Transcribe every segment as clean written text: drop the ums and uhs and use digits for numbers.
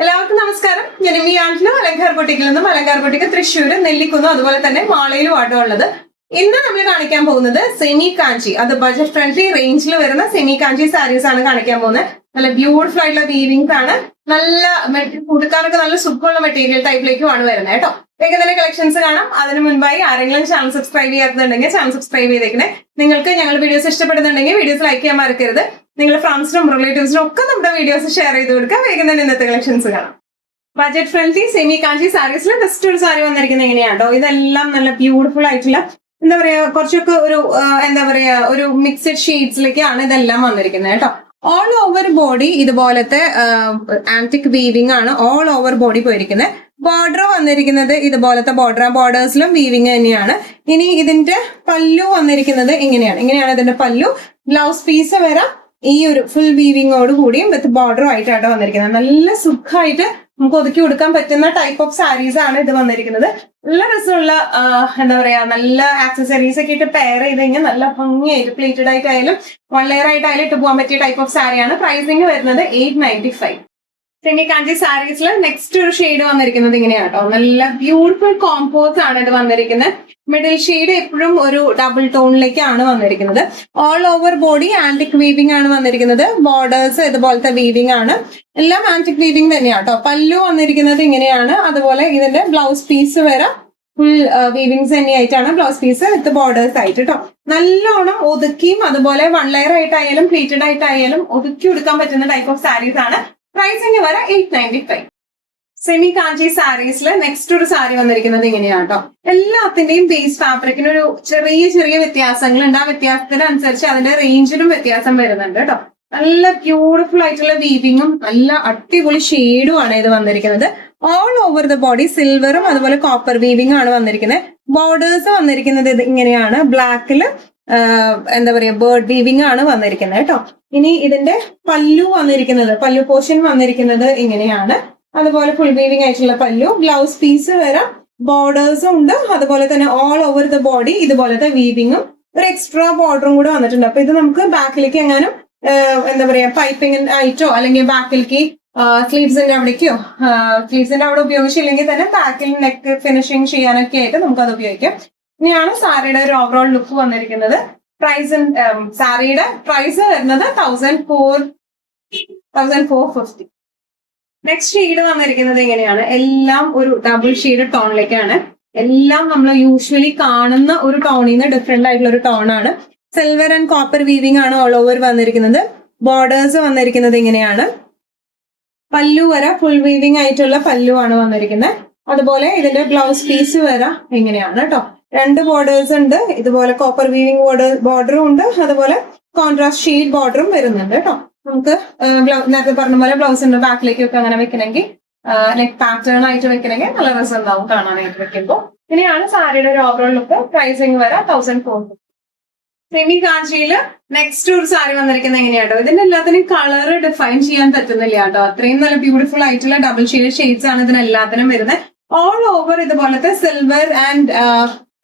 എല്ലാവർക്കും നമസ്കാരം. ഞാൻ എം വി ആന്റണി, അലങ്കാർ ബൊട്ടിക്കിൽ നിന്നും. അലങ്കാർ ബൊട്ടിക്ക് തൃശ്ശൂര്, നെല്ലിക്കുന്ന്, അതുപോലെ തന്നെ മാളയിലും ആട്ടോ ഉള്ളത്. ഇന്ന് നമ്മൾ കാണിക്കാൻ പോകുന്നത് സെമി കാഞ്ചി, അത് ബജറ്റ് ഫ്രണ്ട്ലി റേഞ്ചിൽ വരുന്ന സെമി കാഞ്ചി സാരീസ് ആണ് കാണിക്കാൻ പോകുന്നത്. നല്ല ബ്യൂട്ടിഫുൾ ആയിട്ടുള്ള വീവിങ്സ് ആണ്. നല്ല കൊടുക്കാനൊക്കെ നല്ല സുഖമുള്ള മെറ്റീരിയൽ ടൈപ്പിലേക്കുമാണ് വരുന്നത് കേട്ടോ. വേഗം തന്നെ കളക്ഷൻസ് കാണാം. അതിന് മുൻപായി ആരെങ്കിലും ചാനൽ സബ്സ്ക്രൈബ് ചെയ്യാത്തുണ്ടെങ്കിൽ ചാനൽ സബ്സ്ക്രൈബ് ചെയ്തേക്കണേ. നിങ്ങൾക്ക് ഞങ്ങളുടെ വീഡിയോസ് ഇഷ്ടപ്പെടുന്നുണ്ടെങ്കിൽ വീഡിയോസ് ലൈക്ക് ചെയ്യാൻ മറക്കരുത്. നിങ്ങളുടെ ഫ്രണ്ട്സിനും റിലേറ്റീവ്സിനും ഒക്കെ നമ്മുടെ വീഡിയോസ് ഷെയർ ചെയ്ത് കൊടുക്കുക. വേഗം തന്നെ ഇന്നത്തെ കളക്ഷൻസ് കാണാം. ബജറ്റ് ഫ്രണ്ട്ലി സെമി കാഞ്ചി സാരീസിൽ ബെസ്റ്റ് ഒരു സാരി വന്നിരിക്കുന്നത് എങ്ങനെയാണോ? ഇതെല്ലാം നല്ല ബ്യൂട്ടിഫുൾ ആയിട്ടുള്ള എന്താ പറയാ, കുറച്ചൊക്കെ ഒരു എന്താ പറയാ, ഒരു മിക്സഡ് ഷെയ്ഡ്സിലേക്കാണ് ഇതെല്ലാം വന്നിരിക്കുന്നത് കേട്ടോ. ഓൾ ഓവർ ബോഡി ഇതുപോലത്തെ ആന്റിക് വീവിംഗ് ആണ് ഓൾ ഓവർ ബോഡി പോയിരിക്കുന്നത്. ബോർഡർ വന്നിരിക്കുന്നത് ഇതുപോലത്തെ ബോർഡേഴ്സിലും വീവിംഗ് തന്നെയാണ്. ഇനി ഇതിന്റെ പല്ലു വന്നിരിക്കുന്നത് ഇങ്ങനെയാണ് ഇതിന്റെ പല്ലു. ബ്ലൗസ് പീസ് വരാം ഈ ഒരു ഫുൾ വീവിങ്ങോട് കൂടിയും വിത്ത് ബോർഡറും ആയിട്ടാണ് വന്നിരിക്കുന്നത്. നല്ല സുഖമായിട്ട് നമുക്ക് ഒതുക്കി കൊടുക്കാൻ പറ്റുന്ന ടൈപ്പ് ഓഫ് സാരീസ് ആണ് ഇത് വന്നിരിക്കുന്നത്. നല്ല രസമുള്ള എന്താ പറയാ, നല്ല ആക്സസറീസ് ഒക്കെ ഇട്ട് പെയർ ചെയ്ത് കഴിഞ്ഞാൽ നല്ല ഭംഗിയായിട്ട് പ്ലേറ്റഡ് ആയിട്ടായാലും 1 ലെയർ ആയിട്ടായാലും ഇട്ട് പോകാൻ പറ്റിയ ടൈപ്പ് ഓഫ് സാരിയാണ്. പ്രൈസിങ് വരുന്നത് 895. സെമി കാഞ്ചി സാരീസിൽ നെക്സ്റ്റ് ഒരു ഷെയ്ഡ് വന്നിരിക്കുന്നത് ഇങ്ങനെയാണ് കേട്ടോ. നല്ല ബ്യൂട്ടിഫുൾ കോമ്പോസ് ആണ് ഇത് വന്നിരിക്കുന്നത്. മിഡിൽ ഷെയ്ഡ് എപ്പോഴും ഒരു ഡബിൾ ടോണിലേക്കാണ് വന്നിരിക്കുന്നത്. All over body antique weaving ആണ് വന്നിരിക്കുന്നത്. ബോർഡേഴ്സ് ഇതുപോലത്തെ വീവിംഗ് ആണ്. എല്ലാം ആന്റിക് വീവിംഗ് തന്നെയാണ് കേട്ടോ. പല്ലു വന്നിരിക്കുന്നത് ഇങ്ങനെയാണ്. അതുപോലെ ഇതിന്റെ ബ്ലൗസ് പീസ് വരെ ഫുൾ വീവിങ്സ് തന്നെയായിട്ടാണ് ബ്ലൗസ് പീസ് വിത്ത് ബോർഡേഴ്സ് ആയിട്ട് കേട്ടോ. നല്ലോണം ഒതുക്കിയും അതുപോലെ 1 ലെയർ ആയിട്ടായാലും പ്ലീറ്റഡ് ആയിട്ടായാലും ഒതുക്കി കൊടുക്കാൻ പറ്റുന്ന ടൈപ്പ് ഓഫ് സാരീസ് ആണ്. പ്രൈസിങ് വരെ 895. സെമി കാഞ്ചി സാരീസിൽ നെക്സ്റ്റ് ഒരു സാരി വന്നിരിക്കുന്നത് ഇങ്ങനെയാണ് കേട്ടോ. എല്ലാത്തിന്റെയും ബേസ് ഫാബ്രിക്കിന് ഒരു ചെറിയ വ്യത്യാസങ്ങളുണ്ട്. ആ വ്യത്യാസത്തിനനുസരിച്ച് അതിന്റെ റേഞ്ചിലും വ്യത്യാസം വരുന്നുണ്ട് കേട്ടോ. നല്ല ബ്യൂട്ടിഫുൾ ആയിട്ടുള്ള വീവിങ്ങും നല്ല അടിപൊളി ഷെയ്ഡും ആണ് ഇത് വന്നിരിക്കുന്നത്. ഓൾ ഓവർ ദ ബോഡി സിൽവറും അതുപോലെ കോപ്പർ വീവിംഗ് ആണ് വന്നിരിക്കുന്നത്. ബോർഡേഴ്സ് വന്നിരിക്കുന്നത് ഇത് ഇങ്ങനെയാണ്. ബ്ലാക്കില് എന്താ പറയാ, ബേർഡ് വീവിംഗ് ആണ് വന്നിരിക്കുന്നത് കേട്ടോ. ഇനി ഇതിന്റെ പല്ലു പോർഷൻ വന്നിരിക്കുന്നത് ഇങ്ങനെയാണ്. അതുപോലെ ഫുൾ വീവിംഗ് ആയിട്ടുള്ള പല്ലു. ബ്ലൗസ് പീസ് വരെ ബോർഡേഴ്സും ഉണ്ട്. അതുപോലെ തന്നെ ഓൾ ഓവർ ദ ബോഡി ഇതുപോലത്തെ വീവിങ്ങും ഒരു എക്സ്ട്രാ ബോർഡറും കൂടെ വന്നിട്ടുണ്ട്. അപ്പൊ ഇത് നമുക്ക് ബാക്കിലേക്ക് എങ്ങാനും എന്താ പറയാ, പൈപ്പിംഗ് ആയിട്ടോ അല്ലെങ്കിൽ ബാക്കിലേക്ക് സ്ലീവ്സിന്റെ അവിടെ ഉപയോഗിച്ചില്ലെങ്കിൽ തന്നെ ബാക്കിൽ നെക്ക് ഫിനിഷിങ് ചെയ്യാനൊക്കെ ആയിട്ട് നമുക്ക് അത് ഉപയോഗിക്കാം. ഇനിയാണ് സാരിയുടെ ഒരു ഓവറോൾ ലുക്ക് വന്നിരിക്കുന്നത്. സാരിയുടെ പ്രൈസ് വരുന്നത് 1450. നെക്സ്റ്റ് ഷെയ്ഡ് വന്നിരിക്കുന്നത് ഇങ്ങനെയാണ്. എല്ലാം ഒരു ഡബിൾ ഷെയ്ഡ് ടോണിലേക്കാണ്. എല്ലാം നമ്മൾ യൂഷ്വലി കാണുന്ന ഒരു ടോണിൽ നിന്ന് ഡിഫറെന്റ് ആയിട്ടുള്ള ഒരു ടോണാണ്. സിൽവർ ആൻഡ് കോപ്പർ വീവിംഗ് ആണ് ഓൾ ഓവർ വന്നിരിക്കുന്നത്. ബോർഡേഴ്സ് വന്നിരിക്കുന്നത് ഇങ്ങനെയാണ്. പല്ലു വരെ ഫുൾ വീവിംഗ് ആയിട്ടുള്ള പല്ലു ആണ് വന്നിരിക്കുന്നത്. അതുപോലെ ഇതിന്റെ ബ്ലൗസ് പീസ് വരെ ഇങ്ങനെയാണ് കേട്ടോ. 2 ബോർഡേഴ്സ് ഉണ്ട്. ഇതുപോലെ കോപ്പർ വീവിംഗ് ബോർഡറും ഉണ്ട്. അതുപോലെ കോൺട്രാസ്റ്റ് ഷെയ്ഡ് ബോർഡറും വരുന്നുണ്ട് കേട്ടോ. നമുക്ക് നേരത്തെ പറഞ്ഞ പോലെ ബ്ലൗസിന്റെ ബാക്കിലേക്കൊക്കെ അങ്ങനെ വെക്കണമെങ്കിൽ നെക്ക് പാറ്റേൺ ആയിട്ട് വെക്കണമെങ്കിൽ നല്ല രസം ഉണ്ടാവും കാണാനായിട്ട് വെക്കുമ്പോൾ. ഇനിയാണ് സാരിയുടെ ഒരു ഓവറോൾ ലുക്ക്. പ്രൈസിങ് വരെ 1450. സെമി കാഞ്ചിയില് നെക്സ്റ്റ് ഒരു സാരി വന്നിരിക്കുന്നത് എങ്ങനെയാട്ടോ. ഇതിന്റെ എല്ലാത്തിനും കളർ ഡിഫൈൻ ചെയ്യാൻ പറ്റുന്നില്ല കേട്ടോ. അത്രയും നല്ല ബ്യൂട്ടിഫുൾ ആയിട്ടുള്ള ഡബിൾ ഷെയ്ഡ്സ് ആണ് ഇതിനെല്ലാത്തിനും വരുന്നത്. ഓൾ ഓവർ ഇതുപോലത്തെ സിൽവർ ആൻഡ്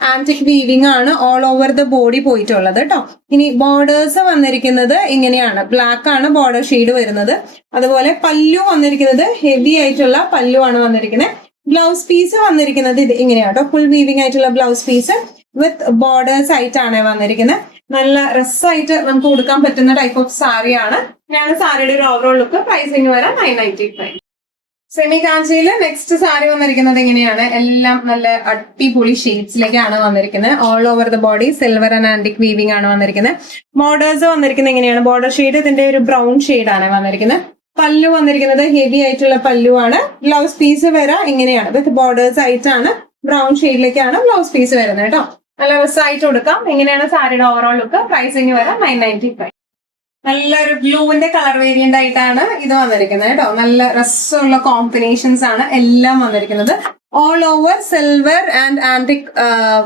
ആന്റിക് വീവിംഗ് ആണ് ഓൾ ഓവർ ദ ബോഡി പോയിട്ടുള്ളത് കേട്ടോ. ഇനി ബോർഡേഴ്സ് വന്നിരിക്കുന്നത് ഇങ്ങനെയാണ്. ബ്ലാക്ക് ആണ് ബോർഡർ ഷെയ്ഡ് വരുന്നത്. അതുപോലെ പല്ലു വന്നിരിക്കുന്നത് ഹെവി ആയിട്ടുള്ള പല്ലു ആണ് വന്നിരിക്കുന്നത്. ബ്ലൗസ് പീസ് വന്നിരിക്കുന്നത് ഇത് ഇങ്ങനെയാട്ടോ. ഫുൾ വീവിംഗ് ആയിട്ടുള്ള ബ്ലൗസ് പീസ് വിത്ത് ബോർഡേഴ്സ് ആയിട്ടാണ് വന്നിരിക്കുന്നത്. നല്ല രസമായിട്ട് നമുക്ക് കൊടുക്കാൻ പറ്റുന്ന ടൈപ്പ് ഓഫ് സാരിയാണ്. ഞാൻ സാരിയുടെ ഒരു ഓവറോൾ ലുക്ക്. പ്രൈസിങ് വരെ 995. സെമി കാഞ്ചിയില് നെക്സ്റ്റ് സാരി വന്നിരിക്കുന്നത് എങ്ങനെയാണ്. എല്ലാം നല്ല അടിപൊളി ഷെയ്ഡ്സിലേക്കാണ് വന്നിരിക്കുന്നത്. All over the body silver and antique weaving ആണ് വന്നിരിക്കുന്നത്. ബോർഡേഴ്സ് വന്നിരിക്കുന്നത് എങ്ങനെയാണ്. ബോർഡർ ഷെയ്ഡ് ഇതിന്റെ ഒരു ബ്രൗൺ ഷെയ്ഡ് ആണ് വന്നിരിക്കുന്നത്. പല്ലു വന്നിരിക്കുന്നത് ഹെവി ആയിട്ടുള്ള പല്ലു ആണ്. ബ്ലൗസ് പീസ് വരെ ഇങ്ങനെയാണ്. വിത്ത് ബോർഡേഴ്സ് ആയിട്ടാണ് ബ്രൗൺ ഷെയ്ഡിലേക്കാണ് ബ്ലൗസ് പീസ് വരുന്നത് കേട്ടോ. നല്ല രസമായിട്ട് കൊടുക്കാം. ഇങ്ങനെയാണ് സാരിയുടെ ഓവറോൾ ലുക്ക്. പ്രൈസിങ് വരെ 995. നല്ലൊരു ബ്ലൂവിന്റെ കളർ വേരിയന്റ് ആയിട്ടാണ് ഇത് വന്നിരിക്കുന്നത് കേട്ടോ. നല്ല രസമുള്ള കോമ്പിനേഷൻസ് ആണ് എല്ലാം വന്നിരിക്കുന്നത്. All over silver and antique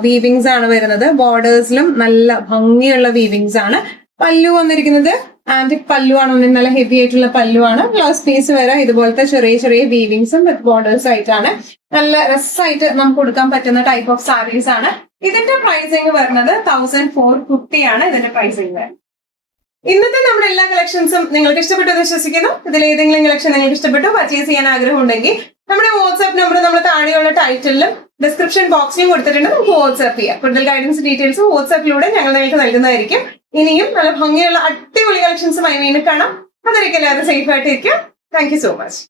weavings ആണ് വരുന്നത്. ബോർഡേഴ്സിലും നല്ല ഭംഗിയുള്ള വീവിങ്സ് ആണ്. പല്ലു വന്നിരിക്കുന്നത് ആന്റിക് പല്ലു ആണ്. നല്ല ഹെവി ആയിട്ടുള്ള പല്ലു ആണ്. ബ്ലൗസ് പീസ് വരെ ഇതുപോലത്തെ ചെറിയ വീവിങ്സും വിത്ത് ബോർഡേഴ്സ് ആയിട്ടാണ്. നല്ല രസമായിട്ട് നമുക്ക് കൊടുക്കാൻ പറ്റുന്ന ടൈപ്പ് ഓഫ് സാരീസ് ആണ്. ഇതിന്റെ പ്രൈസിങ് വരുന്നത് 1450 ആണ് ഇതിന്റെ പ്രൈസിങ് വരുന്നത്. ഇന്നത്തെ നമ്മുടെ എല്ലാ കളക്ഷൻസും നിങ്ങൾക്ക് ഇഷ്ടപ്പെട്ടു എന്ന് വിശ്വസിക്കുന്നു. ഇതിൽ ഏതെങ്കിലും കളക്ഷൻ നിങ്ങൾക്ക് ഇഷ്ടപ്പെട്ടു പർച്ചേസ് ചെയ്യാൻ ആഗ്രഹം ഉണ്ടെങ്കിൽ നമ്മുടെ വാട്സ്ആപ്പ് നമ്പർ നമ്മൾ താഴെയുള്ള ടൈറ്റിലും ഡിസ്ക്രിപ്ഷൻ ബോക്സിലും കൊടുത്തിട്ടുണ്ട്. നമുക്ക് വാട്സ്ആപ്പ് ചെയ്യാം. കൂടുതൽ ഗൈഡൻസ് ഡീറ്റെയിൽസ് വാട്സ്ആപ്പിലൂടെ ഞങ്ങൾ നിങ്ങൾക്ക് നൽകുന്നതായിരിക്കും. ഇനിയും നല്ല ഭംഗിയുള്ള അടിപൊളി കളക്ഷൻസുമായി വീണ്ടും കാണാം. അതൊരിക്കലും എല്ലാവരും സേഫ് ആയിട്ടിരിക്കും. Thank you so much.